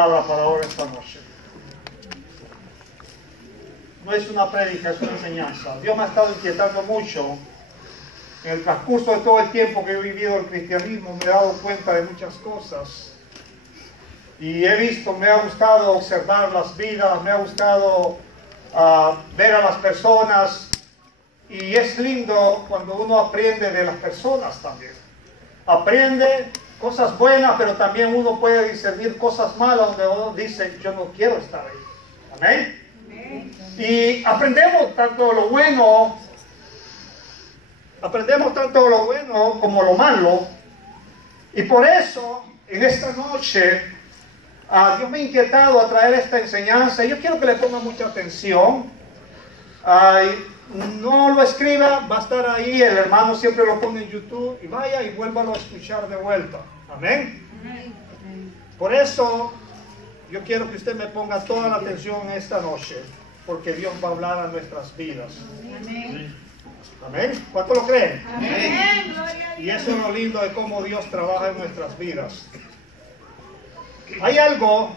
palabra para ahora esta noche. No es una prédica, es una enseñanza. Dios me ha estado inquietando mucho. En el transcurso de todo el tiempo que he vivido el cristianismo me he dado cuenta de muchas cosas. Y he visto, me ha gustado observar las vidas, me ha gustado ver a las personas. Y es lindo cuando uno aprende de las personas también. Aprende cosas buenas, pero también uno puede discernir cosas malas donde uno dice, yo no quiero estar ahí. Amén. Y aprendemos tanto de lo bueno, como lo malo. Y por eso, en esta noche, Dios me ha inquietado a traer esta enseñanza. Yo quiero que le ponga mucha atención. No lo escriba, va a estar ahí. El hermano siempre lo pone en YouTube. Y vaya y vuélvalo a escuchar de vuelta. Amén. Por eso, yo quiero que usted me ponga toda la atención esta noche. Porque Dios va a hablar a nuestras vidas. Amén. Amén. ¿Cuánto lo creen? Amén. Y eso es lo lindo de cómo Dios trabaja en nuestras vidas. Hay algo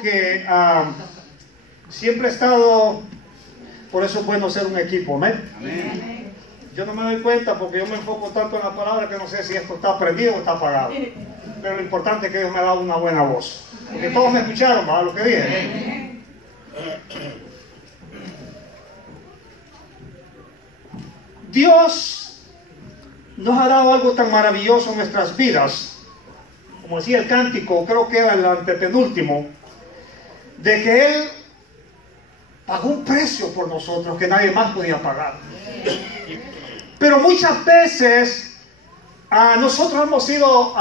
que siempre he estado, por eso es bueno ser un equipo. Amén. Amén. Yo no me doy cuenta porque yo me enfoco tanto en la palabra que no sé si esto está prendido o está apagado. Pero lo importante es que Dios me ha dado una buena voz. Porque todos me escucharon, ¿verdad? Lo que dije. Dios nos ha dado algo tan maravilloso en nuestras vidas, como decía el cántico, creo que era el antepenúltimo, de que Él pagó un precio por nosotros que nadie más podía pagar. Pero muchas veces nosotros hemos sido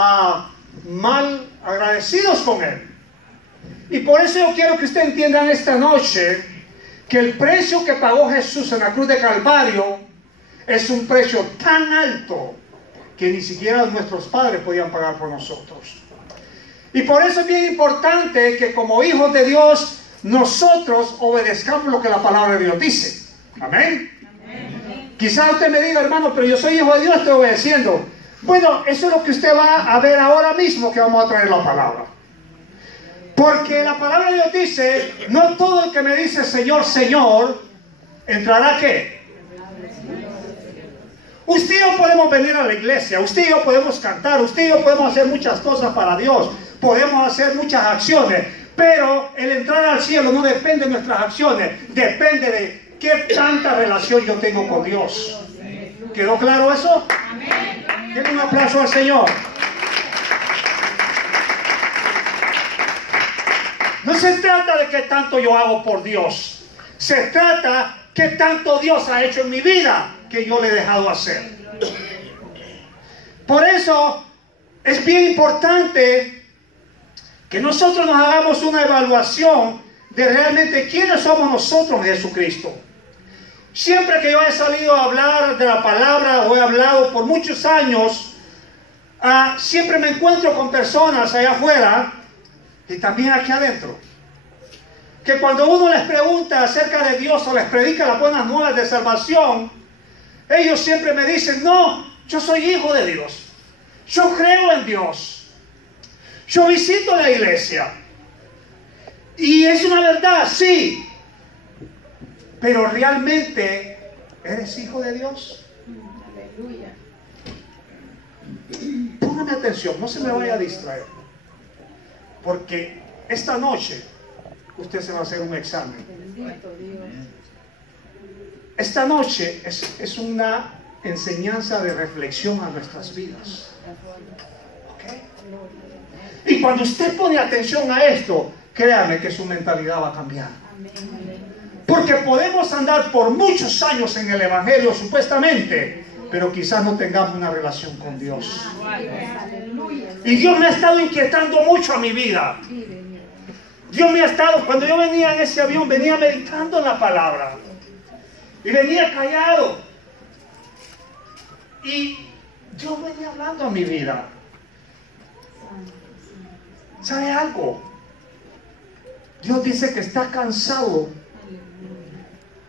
mal agradecidos con Él. Y por eso yo quiero que usted entienda en esta noche que el precio que pagó Jesús en la cruz de Calvario es un precio tan alto que ni siquiera nuestros padres podían pagar por nosotros. Y por eso es bien importante que como hijos de Dios nosotros obedezcamos lo que la palabra de Dios dice. Amén. Amén. Quizás usted me diga, hermano, pero yo soy hijo de Dios, estoy obedeciendo. Bueno, eso es lo que usted va a ver ahora mismo que vamos a traer la palabra. Porque la palabra de Dios dice, no todo el que me dice Señor, Señor, entrará ¿qué? Usted y yo podemos venir a la iglesia, usted y yo podemos cantar, usted y yo podemos hacer muchas cosas para Dios, podemos hacer muchas acciones, pero el entrar al cielo no depende de nuestras acciones, depende de qué tanta relación yo tengo con Dios. ¿Quedó claro eso? Denle un aplauso al Señor. No se trata de qué tanto yo hago por Dios, se trata qué tanto Dios ha hecho en mi vida que yo le he dejado hacer. Por eso es bien importante que nosotros nos hagamos una evaluación de realmente quiénes somos nosotros en Jesucristo. Siempre que yo he salido a hablar de la palabra o he hablado por muchos años, siempre me encuentro con personas allá afuera y también aquí adentro, que cuando uno les pregunta acerca de Dios o les predica las buenas nuevas de salvación, ellos siempre me dicen, no, yo soy hijo de Dios, yo creo en Dios, yo visito la iglesia. Y es una verdad, sí, pero ¿realmente eres hijo de Dios? Aleluya. Póngame atención, no se me vaya a distraer, porque esta noche usted se va a hacer un examen. Bendito Dios. Esta noche es una enseñanza de reflexión a nuestras vidas. ¿Okay? Y cuando usted pone atención a esto, créame que su mentalidad va a cambiar. Porque podemos andar por muchos años en el Evangelio supuestamente, pero quizás no tengamos una relación con Dios. Y Dios me ha estado inquietando mucho a mi vida. Dios me ha estado, cuando yo venía en ese avión, venía meditando en la palabra. Y venía callado. Y Dios venía hablando a mi vida. ¿Sabe algo? Dios dice que está cansado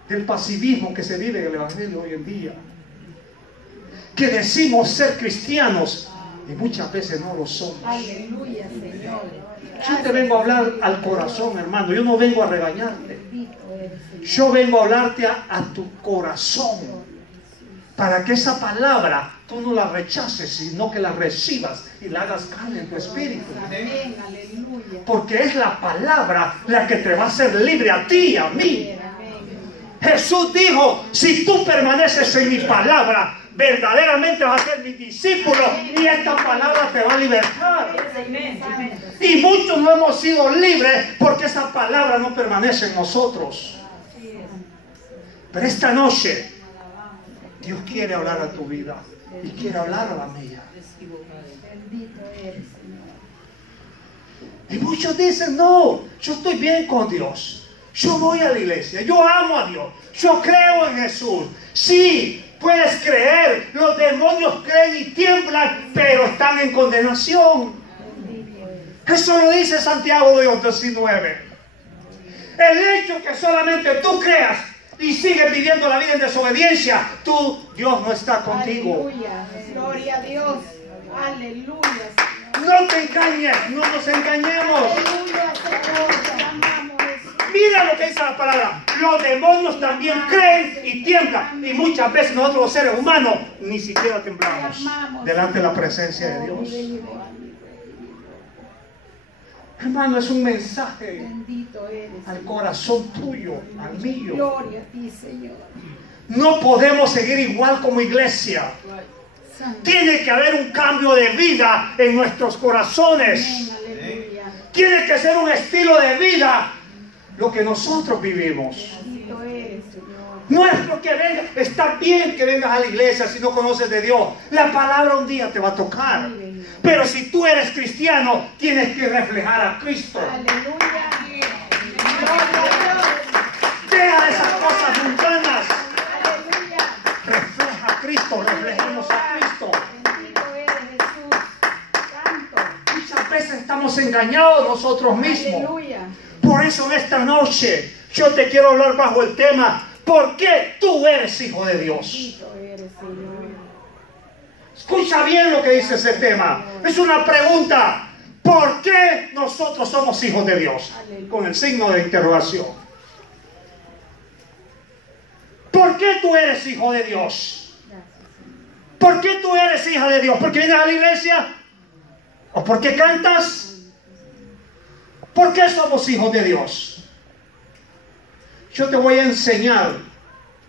del pasivismo que se vive en el Evangelio hoy en día. que decimos ser cristianos y muchas veces no lo somos. Aleluya, Señor. Yo te vengo a hablar al corazón, hermano. Yo no vengo a regañarte. Bendito eres, Señor. Yo vengo a hablarte a tu corazón, para que esa palabra tú no la rechaces, sino que la recibas y la hagas carne en tu espíritu. Amén, aleluya. Porque es la palabra la que te va a hacer libre a ti y a mí. Amén. Jesús dijo, si tú permaneces en mi palabra, verdaderamente vas a ser mi discípulo y esta palabra te va a libertar. Y muchos no hemos sido libres porque esa palabra no permanece en nosotros. Pero esta noche Dios quiere hablar a tu vida y quiere hablar a la mía. Bendito eres, Señor. Y muchos dicen, no, yo estoy bien con Dios. Yo voy a la iglesia, yo amo a Dios, yo creo en Jesús. Sí, puedes creer, los demonios creen y tiemblan, pero están en condenación. Bendito eres. Eso lo dice Santiago 2:19. El hecho que solamente tú creas y sigues viviendo la vida en desobediencia, Dios no está contigo. Aleluya. Gloria a Dios. Aleluya, Señor. No te engañes, no nos engañemos. Aleluya, Señor. Te amamos, Jesús. Mira lo que dice la palabra. Los demonios también creen y tiemblan. Y muchas veces nosotros los seres humanos ni siquiera temblamos delante de la presencia de Dios. Hermano, es un mensaje Bendito eres. al corazón tuyo, al mío. Gloria a ti, Señor. No podemos seguir igual como iglesia. Santo. Tiene que haber un cambio de vida en nuestros corazones. Amén, aleluya. Tiene que ser un estilo de vida lo que nosotros vivimos. Bendito eres, Señor. No es porque vengas, está bien que vengas a la iglesia si no conoces de Dios. La palabra un día te va a tocar. Pero si tú eres cristiano, tienes que reflejar a Cristo. Aleluya. Gloria a Dios. Deja esas cosas mundanas. Aleluya. Refleja a Cristo, reflejemos a Cristo. Bendito eres, Jesús. Santo. Muchas veces estamos engañados nosotros mismos. Aleluya. Por eso en esta noche yo te quiero hablar bajo el tema, ¿por qué tú eres hijo de Dios? Bendito eres, Señor. Escucha bien lo que dice ese tema. Es una pregunta. ¿Por qué nosotros somos hijos de Dios? Con el signo de interrogación. ¿Por qué tú eres hijo de Dios? ¿Por qué tú eres hija de Dios? ¿Porque vienes a la iglesia? ¿O porque cantas? ¿Por qué somos hijos de Dios? Yo te voy a enseñar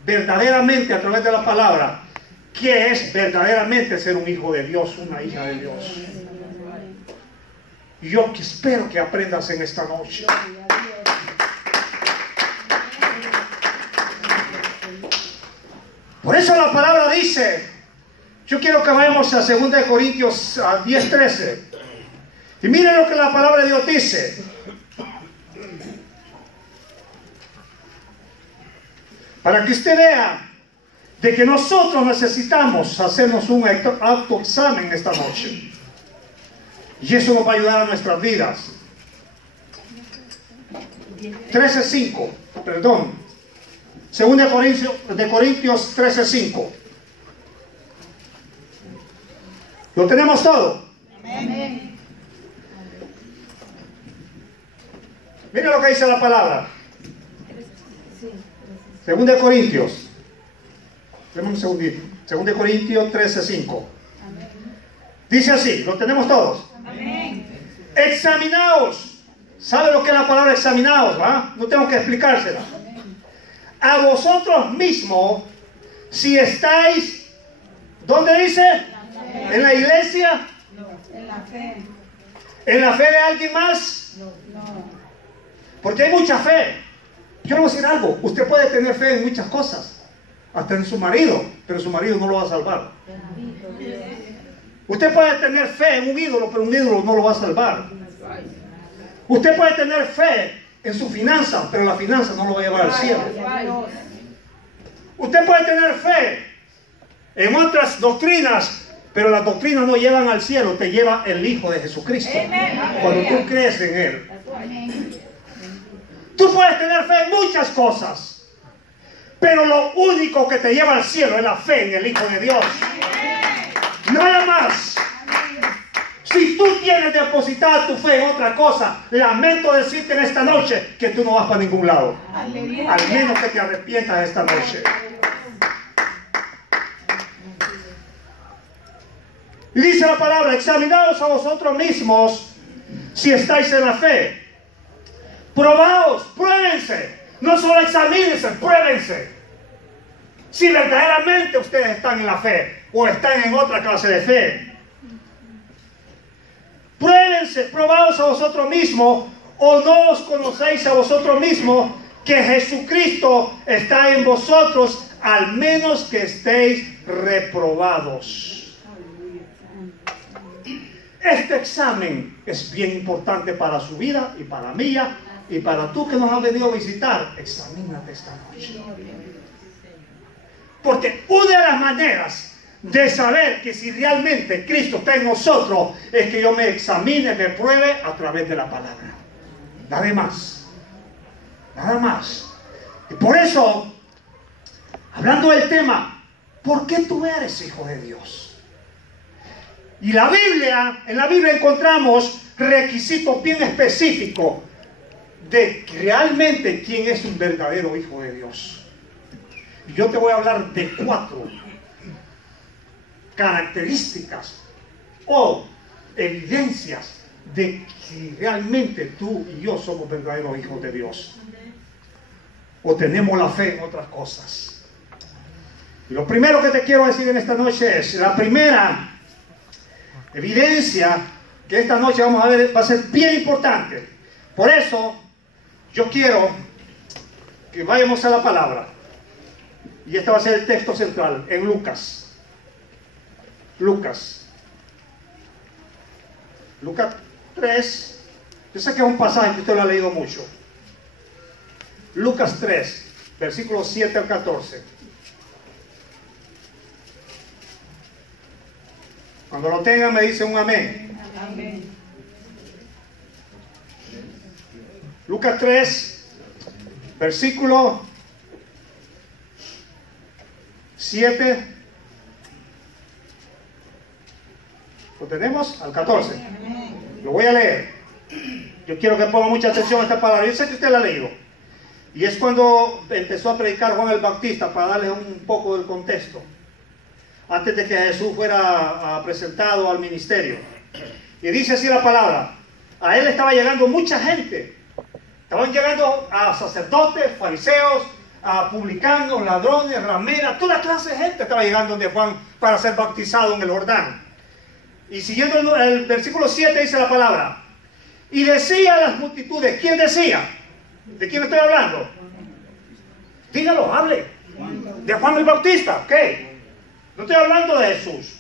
verdaderamente a través de la palabra qué es verdaderamente ser un hijo de Dios, una hija de Dios. Y yo espero que aprendas en esta noche. Por eso la palabra dice, yo quiero que vayamos a 2 Corintios 10:13. Y miren lo que la palabra de Dios dice. Para que usted vea de que nosotros necesitamos hacernos un autoexamen esta noche. Y eso nos va a ayudar a nuestras vidas. 13:5, perdón. 2 Corintios 13:5. ¿Lo tenemos todo? Amén. Mira lo que dice la palabra. Sí. 2 Corintios. Deme un segundito. 2 Corintios 13:5. Amén. Dice así, ¿lo tenemos todos? Amén. Examinaos. ¿Sabe lo que es la palabra examinaos? ¿Va? No tengo que explicársela. A vosotros mismos, si estáis, ¿dónde dice? ¿En la iglesia? En la fe. ¿En la fe de alguien más? No. Porque hay mucha fe. Yo le voy a decir algo. Usted puede tener fe en muchas cosas. Hasta en su marido. Pero su marido no lo va a salvar. Bendito Dios. Usted puede tener fe en un ídolo, pero un ídolo no lo va a salvar. Usted puede tener fe en su finanza, pero la finanza no lo va a llevar al cielo. Usted puede tener fe en otras doctrinas, pero las doctrinas no llevan al cielo, te lleva el Hijo de Jesucristo. Cuando tú crees en Él. Tú puedes tener fe en muchas cosas, pero lo único que te lleva al cielo es la fe en el Hijo de Dios. más. Si tú tienes depositada tu fe en otra cosa, lamento decirte en esta noche que tú no vas para ningún lado. Aleluya. Al menos que te arrepientas esta noche. Y dice la palabra, examinaos a vosotros mismos si estáis en la fe. Probaos, pruébense. No solo examínense, pruébense. Si verdaderamente ustedes están en la fe o están en otra clase de fe. Pruébense, probaos a vosotros mismos, o no os conocéis a vosotros mismos que Jesucristo está en vosotros, al menos que estéis reprobados. Este examen es bien importante para su vida y para mía y para tú que nos has venido a visitar. Examínate esta noche. Porque una de las maneras de saber que si realmente Cristo está en nosotros es que yo me examine, me pruebe a través de la palabra. Nada más. Nada más. Y por eso, hablando del tema, ¿por qué tú eres hijo de Dios? Y en la Biblia encontramos requisitos bien específicos de realmente quién es un verdadero hijo de Dios. Y yo te voy a hablar de 4 características o evidencias de que realmente tú y yo somos verdaderos hijos de Dios, o tenemos la fe en otras cosas. Y lo primero que te quiero decir en esta noche es, la primera evidencia que esta noche vamos a ver va a ser bien importante. Por eso yo quiero que vayamos a la palabra, y este va a ser el texto central en Lucas 3, yo sé que es un pasaje que usted lo ha leído mucho. Lucas 3, versículos 7 al 14. Cuando lo tengan me dicen un amén. Amén. Lucas 3, versículo 7. ¿Lo tenemos? Al 14. Lo voy a leer. Yo quiero que ponga mucha atención a esta palabra. Yo sé que usted la ha leído. Y es cuando empezó a predicar Juan el Bautista, para darles un poco del contexto. Antes de que Jesús fuera presentado al ministerio. Y dice así la palabra. A él estaba llegando mucha gente. Estaban llegando a sacerdotes, fariseos, a publicanos, ladrones, rameras. Toda clase de gente estaba llegando donde Juan para ser bautizado en el Jordán. Y siguiendo el versículo 7 dice la palabra. Y decía a las multitudes. ¿Quién decía? ¿De quién estoy hablando? Dígalo, hable. De Juan el Bautista, ¿ok? No estoy hablando de Jesús.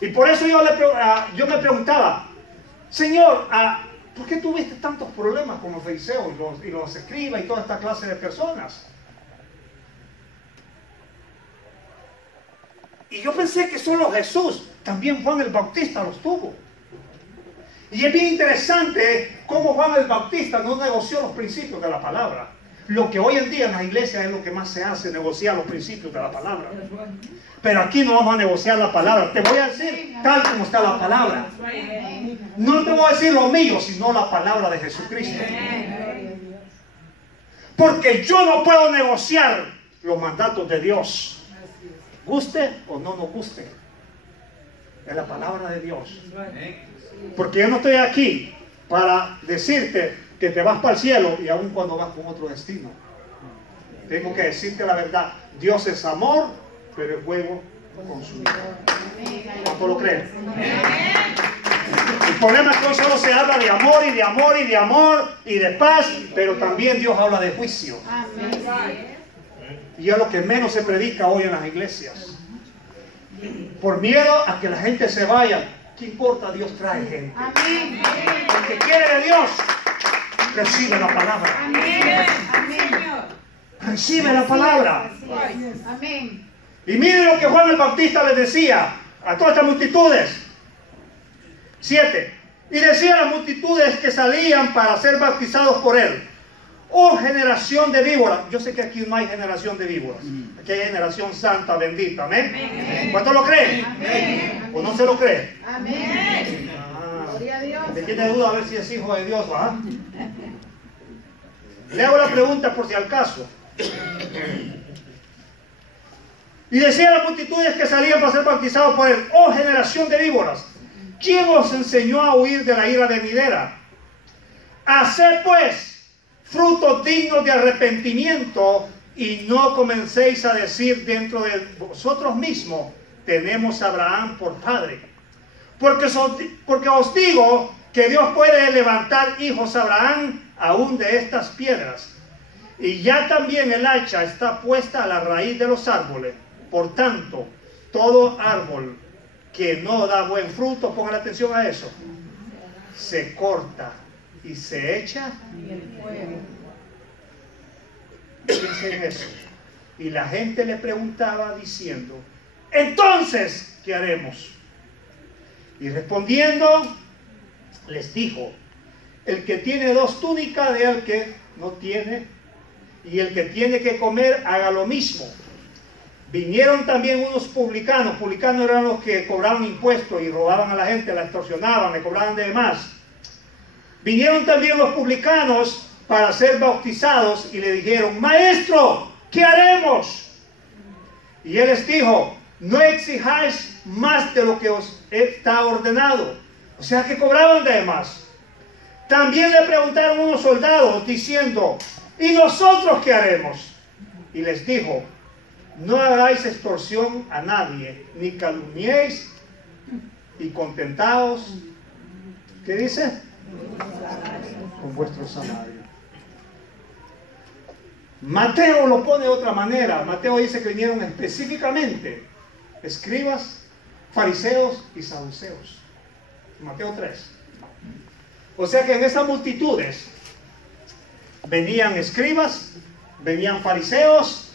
Y por eso yo me preguntaba, Señor, ¿por qué tuviste tantos problemas con los fariseos y los escribas y toda esta clase de personas? Y yo pensé que solo Jesús, también Juan el Bautista los tuvo. Y es bien interesante cómo Juan el Bautista no negoció los principios de la palabra. Lo que hoy en día en las iglesias es lo que más se hace, negociar los principios de la palabra. Pero aquí no vamos a negociar la palabra. Te voy a decir tal como está la palabra. No te voy a decir lo mío, sino la palabra de Jesucristo. Porque yo no puedo negociar los mandatos de Dios. Guste o no nos guste. Es la palabra de Dios. Porque yo no estoy aquí para decirte que te vas para el cielo y aun cuando vas con otro destino. Tengo que decirte la verdad. Dios es amor, pero es fuego consumido. ¿Cuánto lo creen? El problema es que hoy solo se habla de amor y de amor y de amor y de paz, pero también Dios habla de juicio. Y es lo que menos se predica hoy en las iglesias. Por miedo a que la gente se vaya. ¿Qué importa? Dios trae gente. Amén. El que quiere de Dios, recibe la palabra. Amén. Recibe la palabra. Amén. Y miren lo que Juan el Bautista les decía a todas estas multitudes. 7. Y decía a las multitudes que salían para ser bautizados por él: oh generación de víboras. Yo sé que aquí no hay generación de víboras. aquella generación santa, bendita. Amén. ¿Cuántos lo creen? Amén. ¿O no se lo creen? Amén. Gloria a Dios. ¿De tiene duda a ver si es hijo de Dios? ¿Va? Le hago la pregunta por si al caso. Y decía a las multitudes que salían para ser bautizados por él: oh generación de víboras, ¿quién os enseñó a huir de la ira venidera? Haced pues frutos dignos de arrepentimiento, y no comencéis a decir dentro de vosotros mismos: tenemos a Abraham por padre. Porque os digo que Dios puede levantar hijos a Abraham aún de estas piedras. Y ya también el hacha está puesta a la raíz de los árboles. Por tanto, todo árbol que no da buen fruto, pongan atención a eso, se corta y se echa Y el fuego. Piensen en eso. Y la gente le preguntaba diciendo: entonces, ¿qué haremos? Y respondiendo, les dijo: el que tiene 2 túnicas, dé al que no tiene, y el que tiene que comer, haga lo mismo. Vinieron también unos publicanos. Publicanos eran los que cobraban impuestos y robaban a la gente, la extorsionaban, le cobraban de más. Vinieron también los publicanos para ser bautizados y le dijeron: maestro, ¿qué haremos? Y él les dijo: no exijáis más de lo que os está ordenado. O sea que cobraban de más. También le preguntaron unos soldados diciendo: ¿y nosotros qué haremos? Y les dijo: no hagáis extorsión a nadie, ni calumniéis, y contentaos, ¿qué dice? Con vuestro salario. Mateo lo pone de otra manera. Mateo dice que vinieron específicamente escribas, fariseos y saduceos. Mateo 3. O sea que en esas multitudes venían escribas, venían fariseos,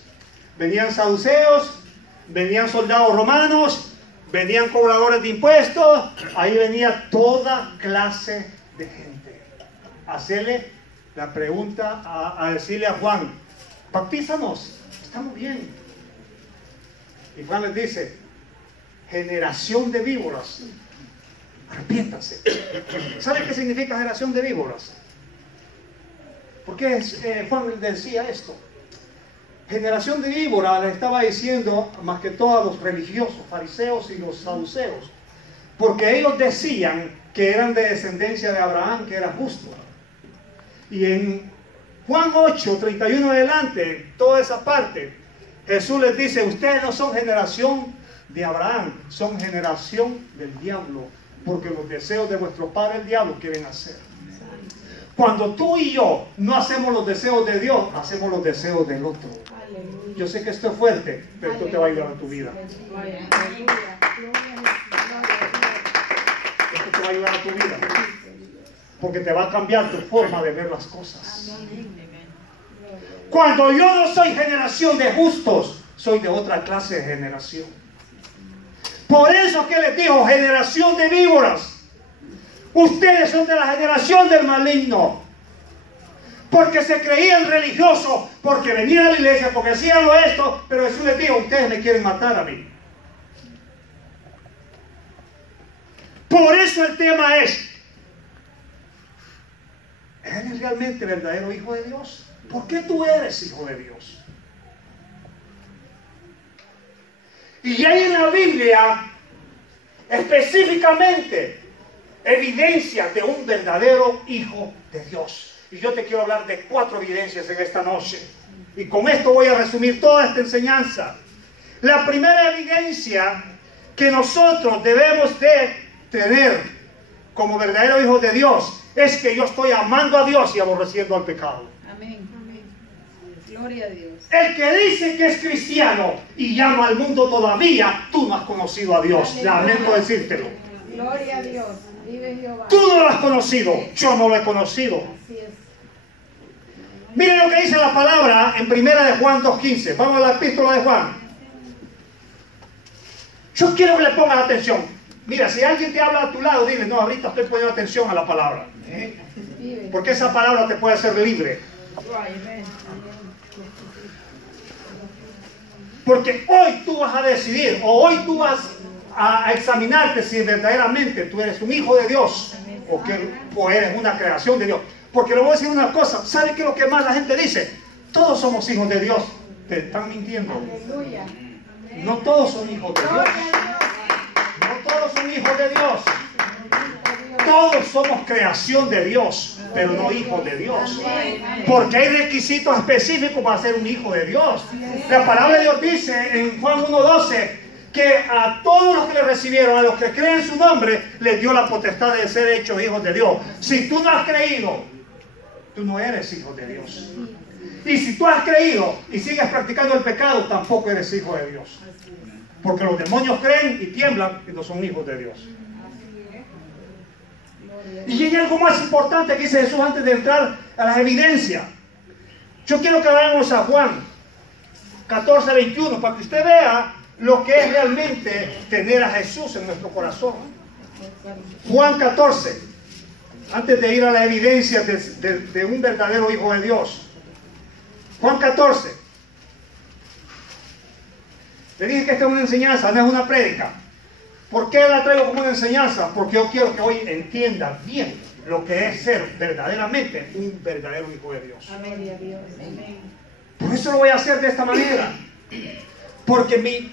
venían saduceos, venían soldados romanos, venían cobradores de impuestos. Ahí venía toda clase de gente a hacerle la pregunta, a decirle a Juan: bautízanos, estamos bien. Y Juan les dice: generación de víboras, arrepiéntanse. ¿Saben qué significa generación de víboras? ¿Por qué Juan les decía esto? Generación de víboras le estaba diciendo más que todo a los religiosos, fariseos y los saduceos, porque ellos decían que eran de descendencia de Abraham, que era justo. Y en Juan 8, 31 adelante, toda esa parte, Jesús les dice: ustedes no son generación de Abraham, son generación del diablo, porque los deseos de vuestro padre el diablo quieren hacer. Cuando tú y yo no hacemos los deseos de Dios, hacemos los deseos del otro. Yo sé que esto es fuerte, pero esto te va a ayudar a tu vida. Esto te va a ayudar a tu vida, porque te va a cambiar tu forma de ver las cosas. Cuando yo no soy generación de justos, soy de otra clase de generación. Por eso que les digo: generación de víboras. Ustedes son de la generación del maligno, porque se creían religiosos, porque venían a la iglesia, porque hacían esto, pero Jesús les dijo: ustedes me quieren matar a mí. Por eso el tema es: ¿eres realmente verdadero hijo de Dios? ¿Por qué tú eres hijo de Dios? Y hay en la Biblia específicamente evidencia de un verdadero hijo de Dios. Y yo te quiero hablar de 4 evidencias en esta noche. Y con esto voy a resumir toda esta enseñanza. La primera evidencia que nosotros debemos de tener como verdadero hijo de Dios es que yo estoy amando a Dios y aborreciendo al pecado. Amén. Gloria a Dios. El que dice que es cristiano y llama al mundo todavía, tú no has conocido a Dios. Lamento decírtelo. Gloria a Dios. Vive Jehová. Tú no lo has conocido, yo no lo he conocido. Así es. Miren lo que dice la palabra en 1 de Juan 2:15. Vamos a la epístola de Juan. Yo quiero que le pongas atención. Mira, si alguien te habla a tu lado, dile: no, ahorita estoy poniendo atención a la palabra. Porque esa palabra te puede hacer libre. Porque hoy tú vas a decidir, o hoy tú vas a examinarte si verdaderamente tú eres un hijo de Dios o eres una creación de Dios. Porque le voy a decir una cosa, ¿sabe qué es lo que más la gente dice? Todos somos hijos de Dios. Te están mintiendo. No todos son hijos de Dios. No todos son hijos de Dios. Todos somos creación de Dios, pero no hijos de Dios. Porque hay requisitos específicos para ser un hijo de Dios. La palabra de Dios dice en Juan 1:12 que a todos los que le recibieron, a los que creen en su nombre, les dio la potestad de ser hechos hijos de Dios. Si tú no has creído, tú no eres hijo de Dios. Y si tú has creído y sigues practicando el pecado, tampoco eres hijo de Dios. Porque los demonios creen y tiemblan y no son hijos de Dios. Y hay algo más importante que dice Jesús antes de entrar a las evidencias. Yo quiero que vayamos a Juan 14:21 para que usted vea lo que es realmente tener a Jesús en nuestro corazón. Juan 14, antes de ir a la evidencia de un verdadero hijo de Dios. Juan 14. Le dije que esta es una enseñanza, no es una prédica. ¿Por qué la traigo como una enseñanza? Porque yo quiero que hoy entienda bien lo que es ser verdaderamente un verdadero hijo de Dios. Amén. Por eso lo voy a hacer de esta manera. Porque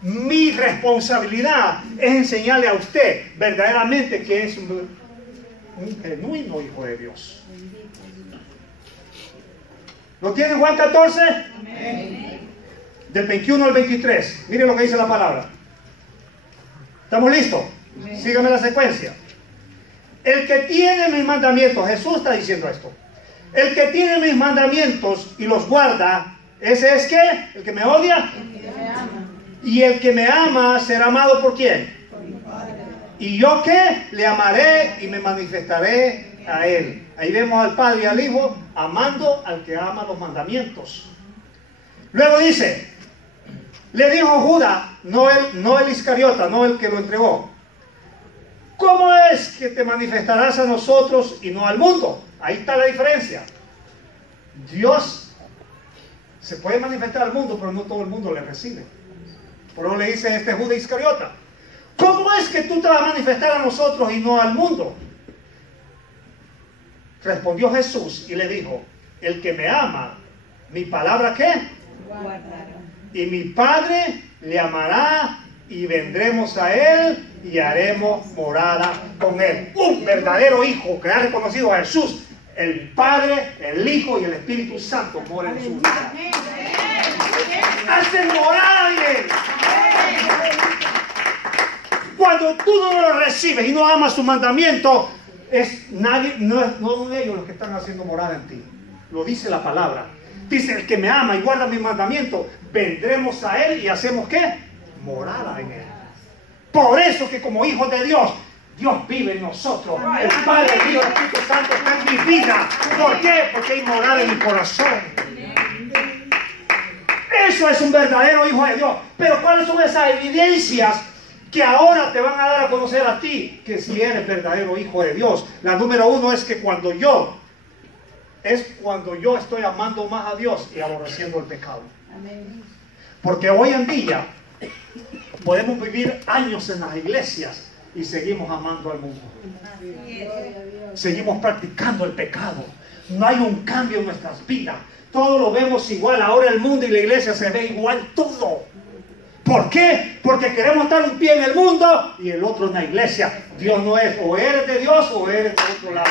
mi responsabilidad es enseñarle a usted verdaderamente que es un genuino hijo de Dios. ¿Lo tiene Juan 14? Amén. Del 21 al 23. Miren lo que dice la palabra. ¿Estamos listos? Amén. Síganme la secuencia. El que tiene mis mandamientos, Jesús está diciendo esto. El que tiene mis mandamientos y los guarda, ese es ¿qué? El que me odia. El que me ama. Y el que me ama será amado por ¿quién? Por mi Padre. Y yo ¿qué? Le amaré y me manifestaré a él. Ahí vemos al Padre y al Hijo amando al que ama los mandamientos. Luego dice, le dijo Judas, no el Iscariota, no el que lo entregó: ¿cómo es que te manifestarás a nosotros y no al mundo? Ahí está la diferencia. Dios se puede manifestar al mundo, pero no todo el mundo le recibe. Por eso le dice este Judas Iscariota: ¿cómo es que tú te vas a manifestar a nosotros y no al mundo? Respondió Jesús y le dijo: el que me ama, mi palabra ¿qué? Guardará. Y mi Padre le amará y vendremos a él y haremos morada con él. Un verdadero hijo que ha reconocido a Jesús, el Padre, el Hijo y el Espíritu Santo moran en su vida. Hacen morada en él. Cuando tú no lo recibes y no amas su mandamiento, no son ellos los que están haciendo morada en ti. Lo dice la palabra. Dice: el que me ama y guarda mis mandamientos, vendremos a él y hacemos ¿qué? Morada en él. Por eso que como hijos de Dios, Dios vive en nosotros. El Padre, el Hijo y el Espíritu Santo está en mi vida. ¿Por qué? Porque hay morada en mi corazón. Eso es un verdadero hijo de Dios. Pero ¿cuáles son esas evidencias que ahora te van a dar a conocer a ti que si eres verdadero hijo de Dios? La número uno es que cuando yo estoy amando más a Dios y aborreciendo el pecado. Amén. Porque hoy en día podemos vivir años en las iglesias y seguimos amando al mundo. Seguimos practicando el pecado. No hay un cambio en nuestras vidas. Todo lo vemos igual. Ahora el mundo y la iglesia se ve igual todo. ¿Por qué? Porque queremos estar un pie en el mundo y el otro en la iglesia. Dios no es, o eres de Dios o eres de otro lado.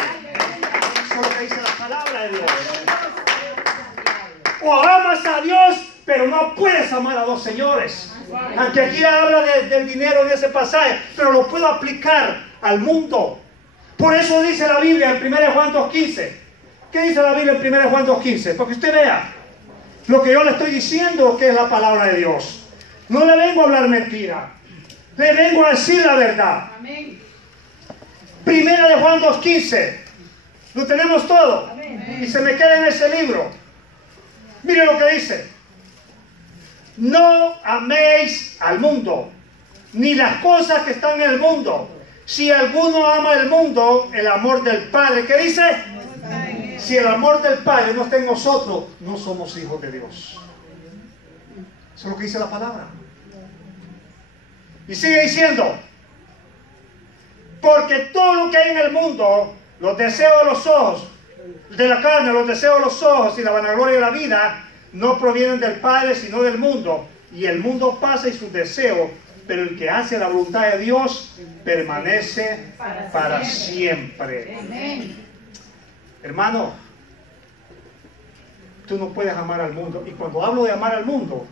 Eso es lo que dice la palabra de Dios. O amas a Dios, pero no puedes amar a dos señores. Aunque aquí habla del dinero en ese pasaje, pero lo puedo aplicar al mundo. Por eso dice la Biblia en 1 Juan 2:15. ¿Qué dice la Biblia en 1 Juan 2:15? Porque usted vea lo que yo le estoy diciendo, que es la palabra de Dios. No le vengo a hablar mentira, le vengo a decir la verdad. Amén. 1 Juan 2:15. Lo tenemos todo. Amén. Y se me queda en ese libro. Mire lo que dice: no améis al mundo, ni las cosas que están en el mundo. Si alguno ama el mundo, el amor del Padre, ¿qué dice? Si el amor del Padre no está en nosotros, no somos hijos de Dios. Eso es lo que dice la palabra. Y sigue diciendo, porque todo lo que hay en el mundo, los deseos de los ojos, de la carne, los deseos de los ojos y la vanagloria de la vida, no provienen del Padre, sino del mundo. Y el mundo pasa y sus deseos, pero el que hace la voluntad de Dios permanece para siempre. Hermano, tú no puedes amar al mundo. Y cuando hablo de amar al mundo,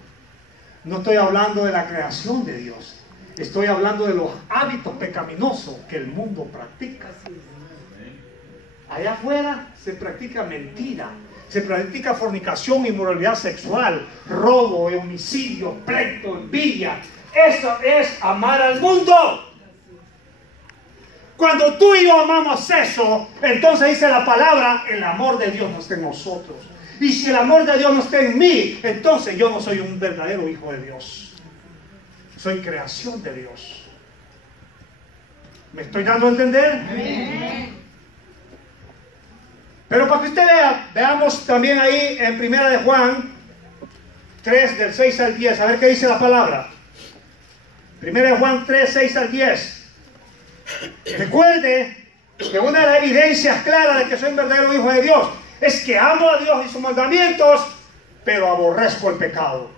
no estoy hablando de la creación de Dios. Estoy hablando de los hábitos pecaminosos que el mundo practica. Allá afuera se practica mentira, se practica fornicación, inmoralidad sexual, robo, homicidio, pleito, envidia. Eso es amar al mundo. Cuando tú y yo amamos eso, entonces dice la palabra, el amor de Dios no está en nosotros. Y si el amor de Dios no está en mí, entonces yo no soy un verdadero hijo de Dios. Soy creación de Dios. ¿Me estoy dando a entender? Amén. Pero para que usted vea, veamos también ahí en 1 de Juan 3, del 6 al 10. A ver qué dice la palabra. 1 de Juan 3, 6 al 10. Recuerde que una de las evidencias claras de que soy un verdadero hijo de Dios es que amo a Dios y sus mandamientos, pero aborrezco el pecado.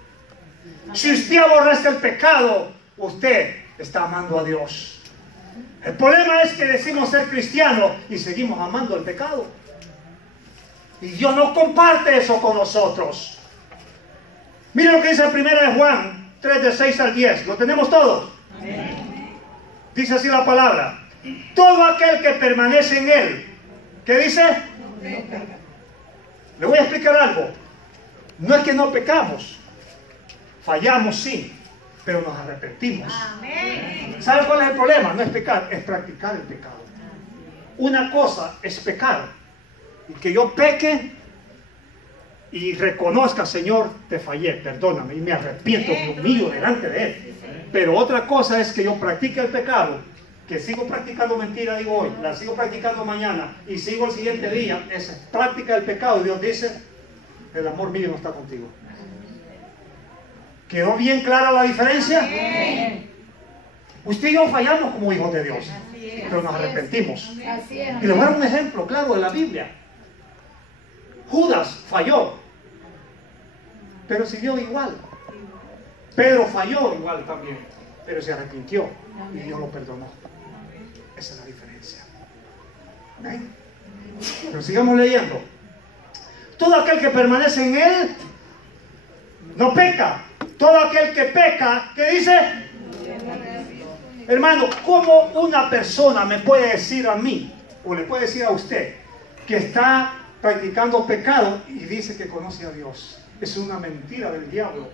Si usted aborrece el pecado, usted está amando a Dios. El problema es que decimos ser cristianos y seguimos amando el pecado. Y Dios no comparte eso con nosotros. Miren lo que dice 1 de Juan 3, de 6 al 10. ¿Lo tenemos todos? Amén. Dice así la palabra. Todo aquel que permanece en Él. ¿Qué dice? No peca. Le voy a explicar algo. No es que no pecamos. Fallamos sí, pero nos arrepentimos. Amén. ¿Sabe cuál es el problema? No es pecar, es practicar el pecado. Una cosa es pecar. Y que yo peque y reconozca, Señor, te fallé, perdóname, y me arrepiento, me humillo delante de Él. Pero otra cosa es que yo practique el pecado, que sigo practicando mentira, digo hoy, la sigo practicando mañana, y sigo el siguiente día, esa práctica del pecado, y Dios dice, el amor mío no está contigo. ¿Quedó bien clara la diferencia? Usted y yo fallamos como hijos de Dios, pero nos arrepentimos. Y le voy a dar un ejemplo claro de la Biblia. Judas falló, pero siguió igual. Pedro falló igual también, pero se arrepintió y Dios lo perdonó. Esa es la diferencia. ¿Ven? Pero sigamos leyendo. Todo aquel que permanece en Él no peca. Todo aquel que peca, ¿qué dice? Hermano, ¿cómo una persona me puede decir a mí, o le puede decir a usted, que está practicando pecado y dice que conoce a Dios? Es una mentira del diablo.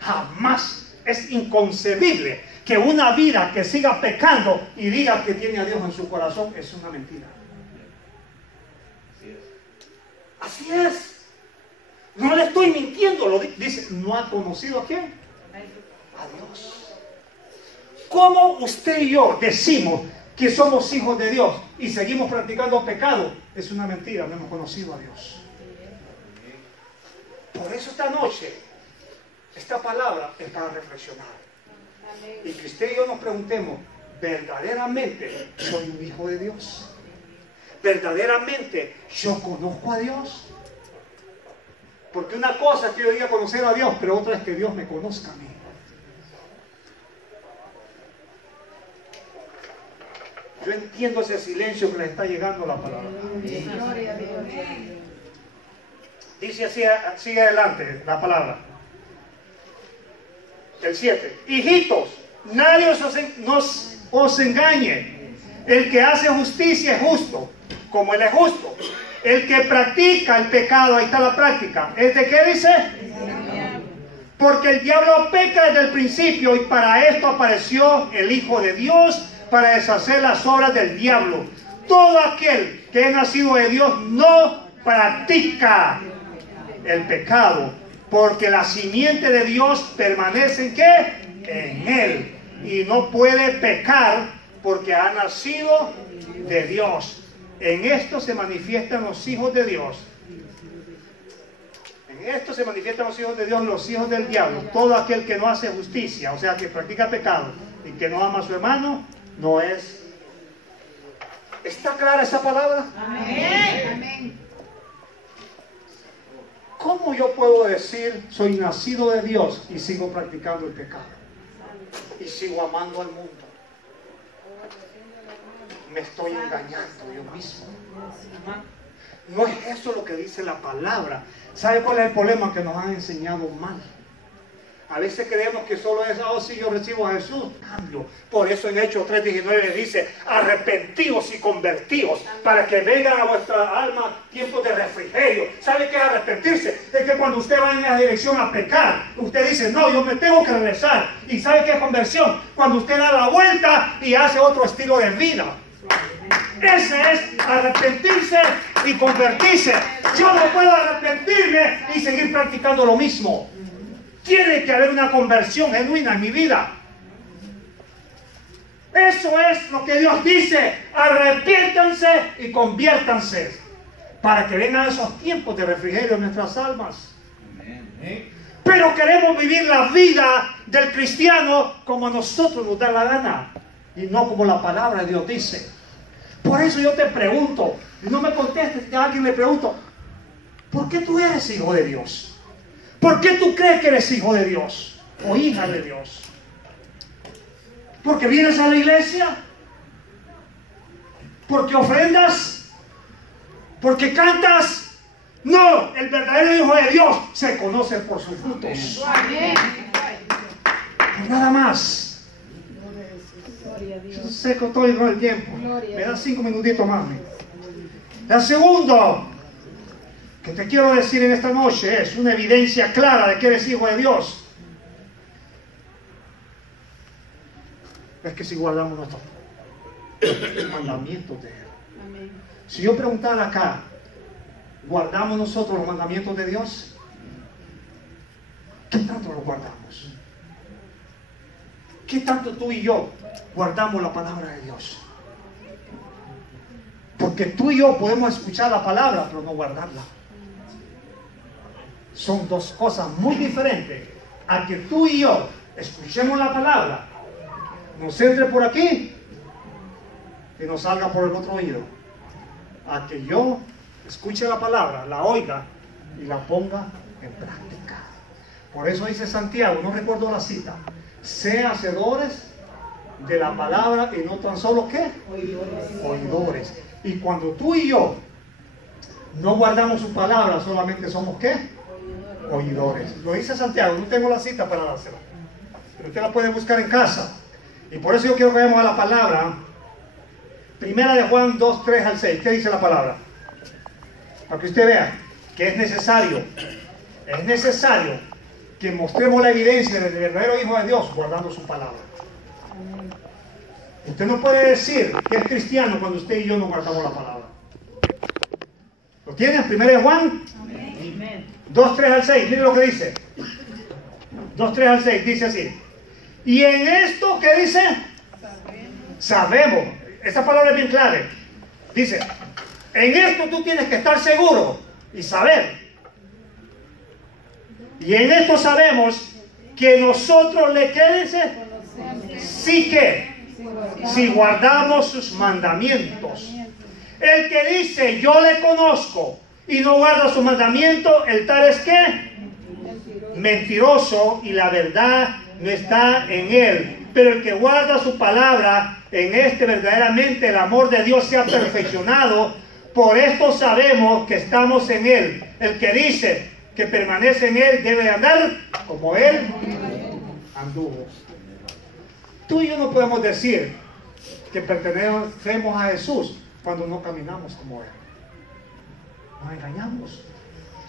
Jamás, es inconcebible que una vida que siga pecando y diga que tiene a Dios en su corazón. Es una mentira. Así es. No le estoy mintiendo, lo dice. ¿No ha conocido a quién? A Dios. ¿Cómo usted y yo decimos que somos hijos de Dios y seguimos practicando pecado? Es una mentira, no hemos conocido a Dios. Por eso esta noche, esta palabra es para reflexionar. Y que usted y yo nos preguntemos, ¿verdaderamente soy un hijo de Dios? ¿Verdaderamente yo conozco a Dios? Porque una cosa es que yo diga conocer a Dios, pero otra es que Dios me conozca a mí. Yo entiendo ese silencio que le está llegando a la palabra. Dice así, sigue adelante la palabra. El 7. Hijitos, nadie os engañe. El que hace justicia es justo, como Él es justo. El que practica el pecado, ahí está la práctica. ¿Es de qué dice? Porque el diablo peca desde el principio y para esto apareció el Hijo de Dios, para deshacer las obras del diablo. Todo aquel que es nacido de Dios no practica el pecado, porque la simiente de Dios permanece ¿en qué? En él. Y no puede pecar porque ha nacido de Dios. En esto se manifiestan los hijos de Dios. En En esto se manifiestan los hijos de Dios, los hijos del diablo. Todo aquel que no hace justicia, o sea, que practica pecado y que no ama a su hermano, no es. ¿Está clara esa palabra? Amén. Amén. ¿Cómo yo puedo decir soy nacido de Dios y sigo practicando el pecado? Y sigo amando al mundo. Me estoy engañando yo mismo. No es eso lo que dice la palabra. ¿Sabe cuál es el problema? Que nos han enseñado mal. A veces creemos que solo es, oh sí, yo recibo a Jesús, cambio. Por eso en Hechos 3:19 dice, arrepentidos y convertidos, para que vengan a vuestra alma tiempos de refrigerio. ¿Sabe qué es arrepentirse? Es que cuando usted va en la dirección a pecar, usted dice, no, yo me tengo que regresar. ¿Y sabe qué es conversión? Cuando usted da la vuelta y hace otro estilo de vida. Ese es arrepentirse y convertirse. Yo no puedo arrepentirme y seguir practicando lo mismo. Tiene que haber una conversión genuina en mi vida. Eso es lo que Dios dice. Arrepiéntanse y conviértanse para que vengan esos tiempos de refrigerio en nuestras almas. Pero queremos vivir la vida del cristiano como a nosotros nos da la gana y no como la palabra de Dios dice. Por eso yo te pregunto, y no me contestes, a alguien le pregunto, ¿por qué tú eres hijo de Dios? ¿Por qué tú crees que eres hijo de Dios o hija de Dios? ¿Porque vienes a la iglesia? ¿Porque ofrendas? ¿Porque cantas? No, el verdadero hijo de Dios se conoce por sus frutos. Nada más. Yo sé que estoy con el tiempo. Me da 5 minutitos más. La segunda que te quiero decir en esta noche es una evidencia clara de que eres hijo de Dios. Es que si guardamos nuestros mandamientos de Él. Amén. Si yo preguntara acá, ¿guardamos nosotros los mandamientos de Dios? ¿Qué tanto los guardamos? ¿Qué tanto tú y yo guardamos la palabra de Dios? Porque tú y yo podemos escuchar la palabra, pero no guardarla. Son dos cosas muy diferentes. A que tú y yo escuchemos la palabra, nos entre por aquí y nos salga por el otro oído. A que yo escuche la palabra, la oiga y la ponga en práctica. Por eso dice Santiago, no recuerdo la cita, sé hacedores de la palabra y no tan solo ¿qué? Oidores. Y cuando tú y yo no guardamos su palabra, solamente somos ¿qué? Oidores. Lo dice Santiago, no tengo la cita para dársela, pero usted la puede buscar en casa. Y por eso yo quiero que vayamos a la palabra. Primera de Juan 2, 3 al 6. ¿Qué dice la palabra? Para que usted vea que es necesario que mostremos la evidencia del verdadero Hijo de Dios guardando su palabra. Usted no puede decir que es cristiano cuando usted y yo no guardamos la palabra. ¿Lo tienen? Primera de Juan 2, 3 al 6. Mire lo que dice. 2, 3 al 6. Dice así. Y en esto, ¿qué dice? Sabemos. Esa palabra es bien clave. Dice, en esto tú tienes que estar seguro y saber. Y en esto sabemos que nosotros le quédense. Sí que, si guardamos sus mandamientos. El que dice, yo le conozco y no guarda sus mandamientos, el tal es que mentiroso y la verdad no está en él. Pero el que guarda su palabra, en este verdaderamente el amor de Dios se ha perfeccionado. Por esto sabemos que estamos en él. El que dice que permanece en él debe andar como él anduvo. Tú y yo no podemos decir que pertenecemos a Jesús cuando no caminamos como él. Nos engañamos.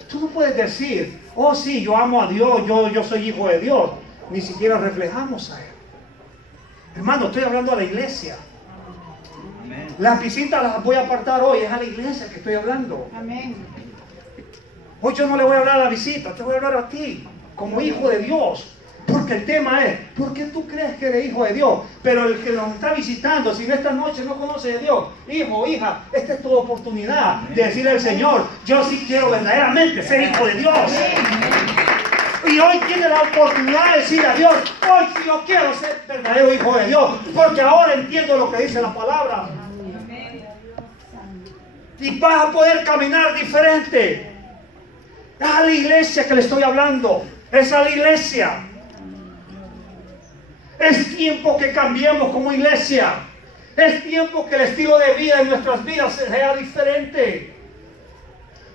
Tú no puedes decir, oh sí, yo amo a Dios, yo soy hijo de Dios. Ni siquiera reflejamos a él. Hermano, estoy hablando a la iglesia. Las visitas las voy a apartar hoy, es a la iglesia que estoy hablando. Amén. Hoy yo no le voy a hablar a la visita, te voy a hablar a ti, como hijo de Dios. ¿Por Porque el tema es, ¿por qué tú crees que eres hijo de Dios? Pero el que nos está visitando, si en esta noche no conoce de Dios, hijo, hija, esta es tu oportunidad de decirle al Señor, yo sí quiero verdaderamente ser hijo de Dios. Y hoy tiene la oportunidad de decirle a Dios, hoy sí yo quiero ser verdadero hijo de Dios, porque ahora entiendo lo que dice la palabra. Y vas a poder caminar diferente. Es a la iglesia que le estoy hablando. Es a la iglesia. Es tiempo que cambiemos como iglesia. Es tiempo que el estilo de vida en nuestras vidas sea diferente.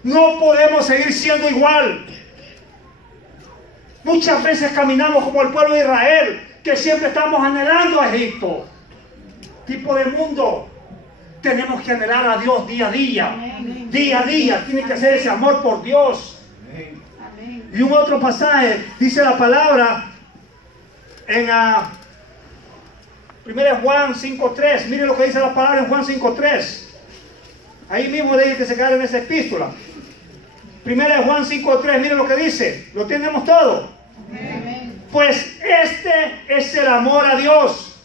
No podemos seguir siendo igual. Muchas veces caminamos como el pueblo de Israel, que siempre estamos anhelando a Egipto. Tipo de mundo. Tenemos que anhelar a Dios día a día. Día a día. Tiene que ser ese amor por Dios. Y un otro pasaje, dice la palabra en 1 Juan 5.3. Miren lo que dice la palabra en Juan 5.3. Ahí mismo le dije que se quedaron en esa epístola. 1 Juan 5.3, miren lo que dice. ¿Lo tenemos todo? Pues este es el amor a Dios,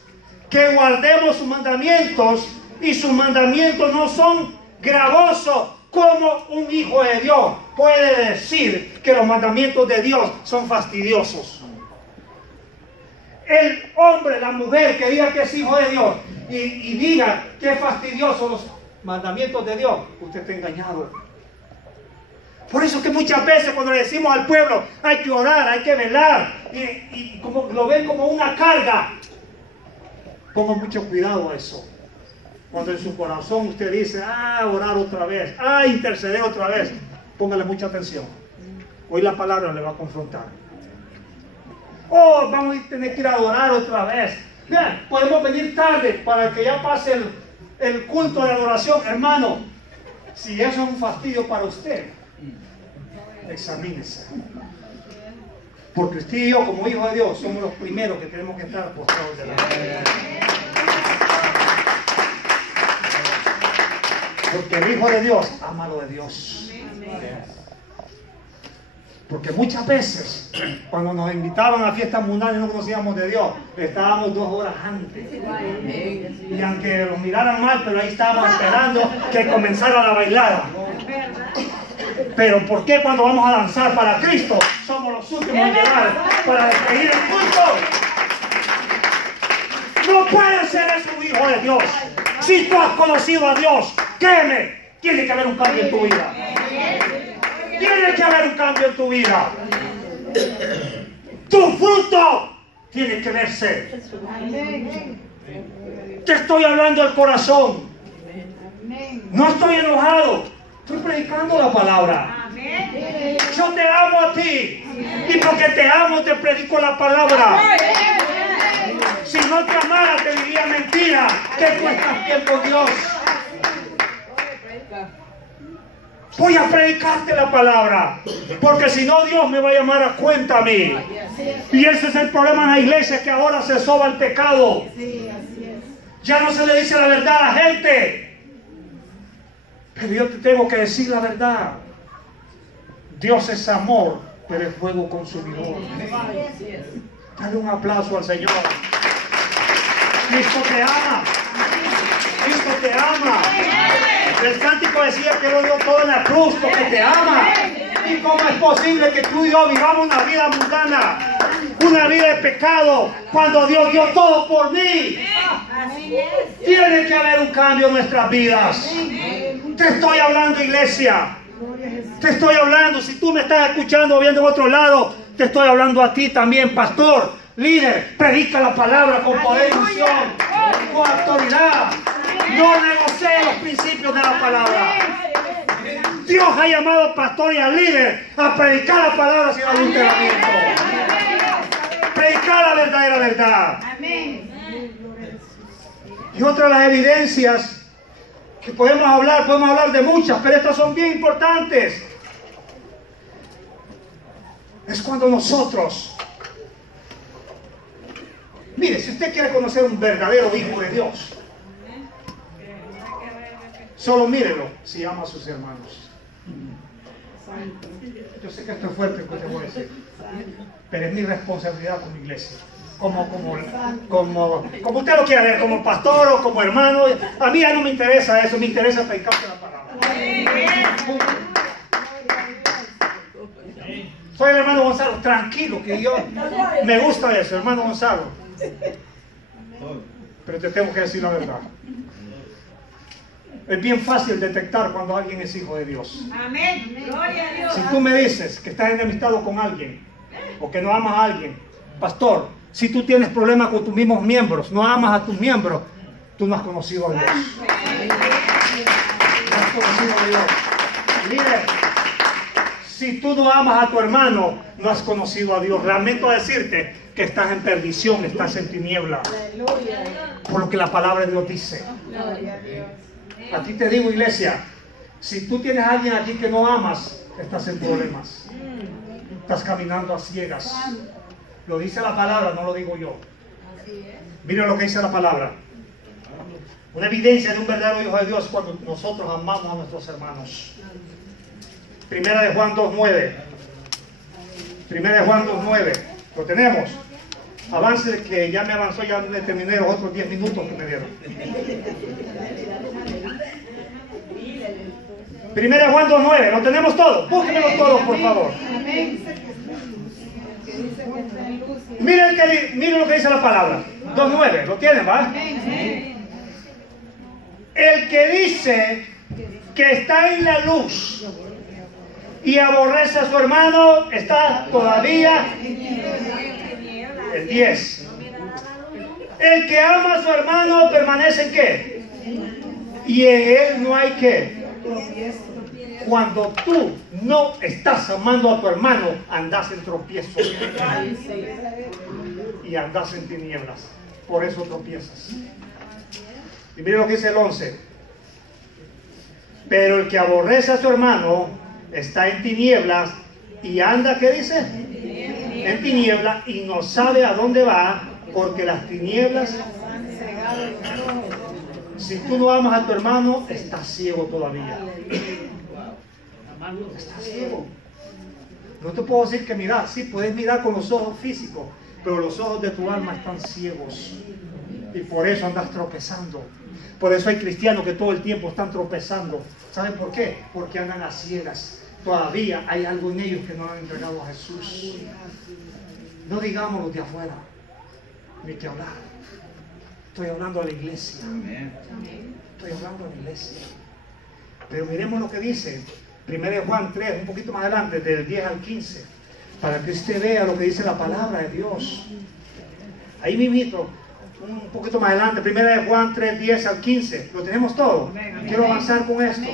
que guardemos sus mandamientos, y sus mandamientos no son gravosos, como un hijo de Dios puede decir que los mandamientos de Dios son fastidiosos. El hombre, la mujer que diga que es hijo de Dios y diga que es fastidioso los mandamientos de Dios, usted está engañado. Por eso que muchas veces cuando le decimos al pueblo hay que orar, hay que velar, y como lo ven como una carga, ponga mucho cuidado a eso. Cuando en su corazón usted dice, orar otra vez, interceder otra vez, póngale mucha atención. Hoy la palabra le va a confrontar. Vamos a tener que ir a adorar otra vez. Bien, podemos venir tarde para que ya pase el culto de adoración. Hermano, si eso es un fastidio para usted, examínese. Porque usted y yo, como hijos de Dios, somos los primeros que tenemos que estar postrados delante de Dios. Porque el hijo de Dios ama lo de Dios. Porque muchas veces, cuando nos invitaban a fiestas mundanas y no conocíamos de Dios, estábamos 2 horas antes. Y aunque los miraran mal, pero ahí estábamos esperando que comenzara la bailada. Pero ¿por qué cuando vamos a danzar para Cristo somos los últimos en llegar para despedir el culto? No puede ser eso un hijo de Dios. Si tú has conocido a Dios, créeme, tiene que haber un cambio en tu vida. Tiene que haber un cambio en tu vida. Tu fruto tiene que verse. Te estoy hablando del corazón. No estoy enojado. Estoy predicando la palabra. Yo te amo a ti. Y porque te amo te predico la palabra. Si no te amara te diría mentira que tú estás bien con Dios. Voy a predicarte la palabra, porque si no Dios me va a llamar a cuenta a mí. Y ese es el problema en la iglesia, que ahora se soba el pecado. Ya no se le dice la verdad a la gente. Pero yo te tengo que decir la verdad. Dios es amor, pero es fuego consumidor. Dale un aplauso al Señor. Cristo te ama. Cristo te ama. El cántico decía que lo dio todo en la cruz porque te ama. ¿Y cómo es posible que tú y yo vivamos una vida mundana, una vida de pecado, cuando Dios dio todo por mí? Tiene que haber un cambio en nuestras vidas. Te estoy hablando, iglesia. Te estoy hablando. Si tú me estás escuchando o viendo en otro lado, te estoy hablando a ti también, pastor, líder. Predica la palabra con poder y unción, con autoridad. No negocie los principios de la palabra. Dios ha llamado al pastor y al líder a predicar la palabra sin adulteramiento. Predicar la verdadera verdad. Y otra de las evidencias que podemos hablar de muchas, pero estas son bien importantes. Es cuando nosotros, mire, si usted quiere conocer un verdadero hijo de Dios, solo mírelo si ama a sus hermanos. Yo sé que esto es fuerte, lo que te voy a decir, pero es mi responsabilidad como iglesia. Como usted lo quiera ver, como pastor o como hermano. A mí ya no me interesa eso, me interesa predicar la palabra. Soy el hermano Gonzalo, tranquilo, que yo me gusta eso, hermano Gonzalo. Pero te tengo que decir la verdad. Es bien fácil detectar cuando alguien es hijo de Dios. Amén. Gloria a Dios. Si tú me dices que estás enemistado con alguien o que no amas a alguien, pastor, si tú tienes problemas con tus mismos miembros, no amas a tus miembros, tú no has conocido a Dios. No has conocido a Dios. Mire, si tú no amas a tu hermano, no has conocido a Dios. Lamento decirte que estás en perdición, estás en tiniebla. Por lo que la palabra de Dios dice. A ti te digo, iglesia, si tú tienes a alguien aquí que no amas, estás en problemas. Estás caminando a ciegas. Lo dice la palabra, no lo digo yo. Mira lo que dice la palabra. Una evidencia de un verdadero hijo de Dios es cuando nosotros amamos a nuestros hermanos. Primera de Juan 2:9. Primera de Juan 2:9. Lo tenemos. Avance, que ya me avanzó, ya me terminé los otros 10 minutos que me dieron. Primera de Juan 2:9. ¿Lo tenemos todo? Búsquenlo todos, por favor. Miren lo que dice la palabra. 2:9. ¿Lo tienen, va? El que dice que está en la luz y aborrece a su hermano, está todavía el 10. El que ama a su hermano permanece en ¿qué? Y en él no hay ¿qué? Cuando tú no estás amando a tu hermano, andas en tropiezo y andas en tinieblas. Por eso tropiezas. Y mire lo que dice el 11. Pero el que aborrece a su hermano está en tinieblas y anda, ¿qué dice? En tinieblas y no sabe a dónde va, porque las tinieblas. Si tú no amas a tu hermano, estás ciego todavía. Estás ciego. No te puedo decir que mirar, sí, puedes mirar con los ojos físicos, pero los ojos de tu alma están ciegos. Y por eso andas tropezando. Por eso hay cristianos que todo el tiempo están tropezando. ¿Saben por qué? Porque andan a ciegas. Todavía hay algo en ellos que no han entregado a Jesús. No digamos los de afuera, ni que hablar. Estoy hablando a la iglesia. Estoy hablando a la iglesia. Pero miremos lo que dice 1 Juan 3, un poquito más adelante, del 10 al 15, para que usted vea lo que dice la palabra de Dios. Ahí mismo, un poquito más adelante, 1 Juan 3, 10 al 15. ¿Lo tenemos todo? Quiero avanzar con esto.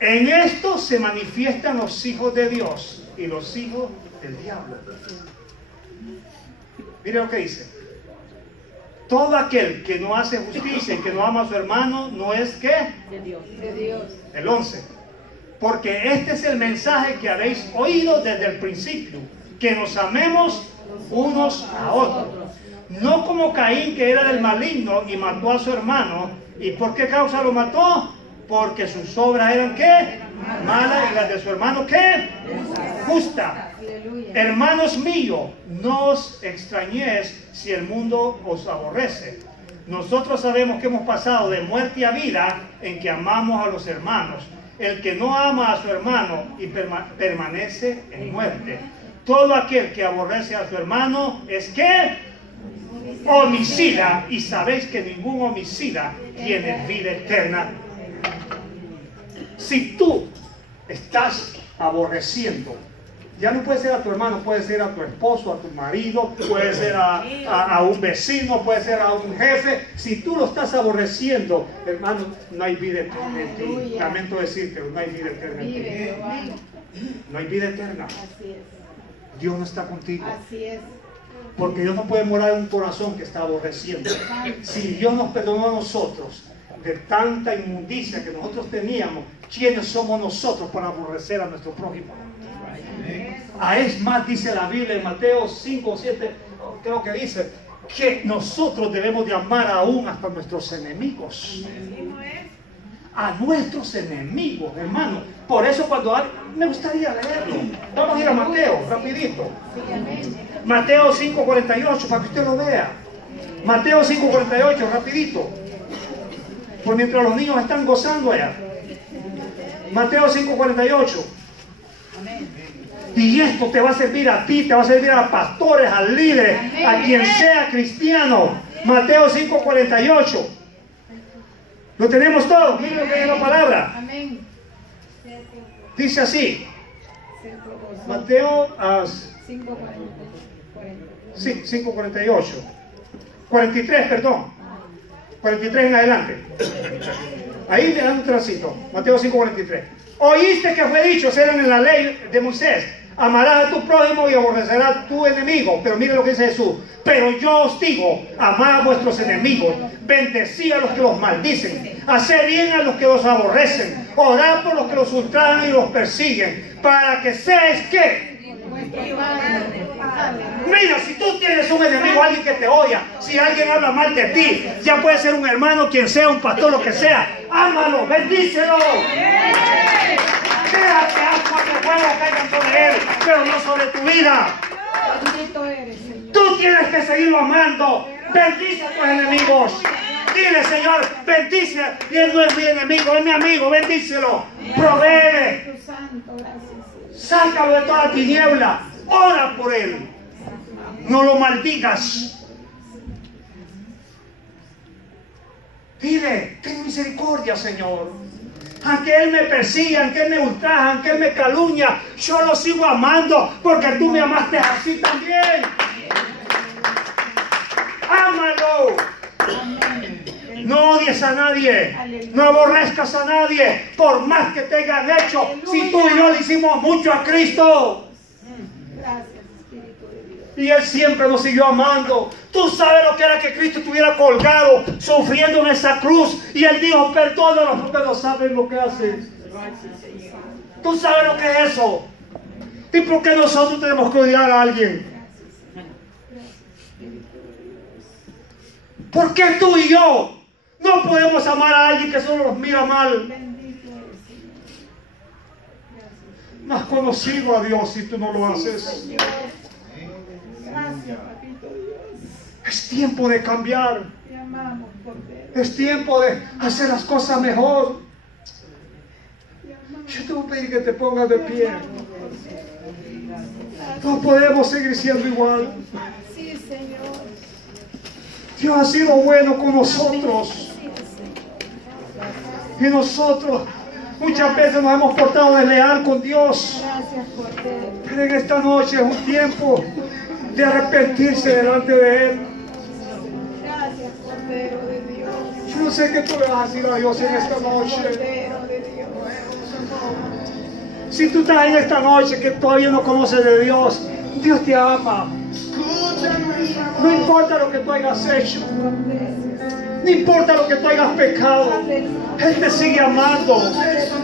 En esto se manifiestan los hijos de Dios y los hijos del diablo. Mire lo que dice. Todo aquel que no hace justicia y que no ama a su hermano no es ¿qué? De Dios. De Dios. El 11. Porque este es el mensaje que habéis oído desde el principio, que nos amemos unos a otros. No como Caín, que era del maligno y mató a su hermano. ¿Y por qué causa lo mató? Porque sus obras eran ¿qué? Malas, y las de su hermano ¿qué? Justa. Hermanos míos, no os extrañéis si el mundo os aborrece. Nosotros sabemos que hemos pasado de muerte a vida en que amamos a los hermanos. El que no ama a su hermano y permanece en muerte. Todo aquel que aborrece a su hermano es ¿qué? Homicida. Y sabéis que ningún homicida tiene vida eterna. Si tú estás aborreciendo, ya no puede ser a tu hermano, puede ser a tu esposo, a tu marido, puede ser a un vecino, puede ser a un jefe. Si tú lo estás aborreciendo, hermano, no hay vida eterna en ti. Lamento decirte, no hay vida eterna en ti. No hay vida eterna. Dios no está contigo. Porque Dios no puede morar en un corazón que está aborreciendo. Si Dios nos perdonó a nosotros de tanta inmundicia que nosotros teníamos, ¿quiénes somos nosotros para aborrecer a nuestro prójimo? Es más, dice la Biblia en Mateo 5 o 7, creo que dice, que nosotros debemos de amar aún hasta nuestros enemigos. a nuestros enemigos, hermano. Por eso cuando me gustaría leerlo. Vamos a ir a Mateo, rapidito. Mateo 5:48, para que usted lo vea. Mateo 5:48, rapidito. Pues mientras los niños están gozando allá. Mateo 5:48. Y esto te va a servir a ti, te va a servir a pastores, a líderes, a quien sea cristiano. Mateo 5:48. ¿Lo tenemos todo? Miren lo que dice la palabra. Amén. Dice así. Mateo 5:48. 43, perdón. 43 en adelante. Ahí le dan un tracito. Mateo 5:43. Oíste que fue dicho, serán en la ley de Moisés: amarás a tu prójimo y aborrecerás a tu enemigo. Pero mire lo que dice Jesús. Pero yo os digo, amad a vuestros enemigos, bendecid a los que los maldicen, haced bien a los que los aborrecen, orad por los que los ultrajan y los persiguen, para que seáis ¿qué? Mira, si tú tienes un enemigo, alguien que te odia, si alguien habla mal de ti, ya puede ser un hermano, quien sea, un pastor, lo que sea, ámalo, bendícelo. Deja que ascuas de fuego caigan sobre él, pero no sobre tu vida. Tú tienes que seguirlo amando. Bendice a tus enemigos. Dile, Señor, bendice. Y él no es mi enemigo, es mi amigo, bendícelo. Provee. Sácalo de toda tiniebla. Ora por él. No lo maldigas. Dile, ten misericordia, Señor. Aunque él me persiga, aunque él me ultraja, aunque él me calumnia, yo lo sigo amando porque tú me amaste así también. Ámalo. No odies a nadie, no aborrezcas a nadie, por más que te hayan hecho. Si tú y yo le hicimos mucho a Cristo, y Él siempre nos siguió amando. Tú sabes lo que era que Cristo estuviera colgado, sufriendo en esa cruz, y Él dijo: perdónalos porque no saben lo que hacen. Tú sabes lo que es eso. ¿Y por qué nosotros tenemos que odiar a alguien? ¿Por qué tú y yo no podemos amar a alguien que solo nos mira mal? No has conocido a Dios si tú no lo haces. Es tiempo de cambiar. Es tiempo de hacer las cosas mejor. Yo te voy a pedir que te pongas de pie. No podemos seguir siendo igual. Dios ha sido bueno con nosotros. Y nosotros muchas veces nos hemos portado desleal con Dios. Pero en esta noche es un tiempo de arrepentirse delante de Él. Yo no sé qué tú le vas a decir a Dios en esta noche. Si tú estás en esta noche que todavía no conoces de Dios, Dios te ama. No importa lo que tú hayas hecho, no importa lo que tú hayas pecado, Él te sigue amando.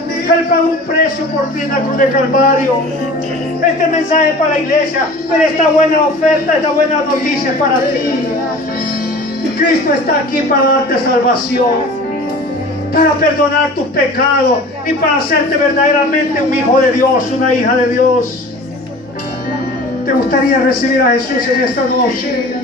Él pagó un precio por ti en la cruz de Calvario. Este mensaje es para la iglesia, pero esta buena oferta, esta buena noticia es para ti. Y Cristo está aquí para darte salvación, para perdonar tus pecados y para hacerte verdaderamente un hijo de Dios, una hija de Dios. ¿Te gustaría recibir a Jesús en esta noche?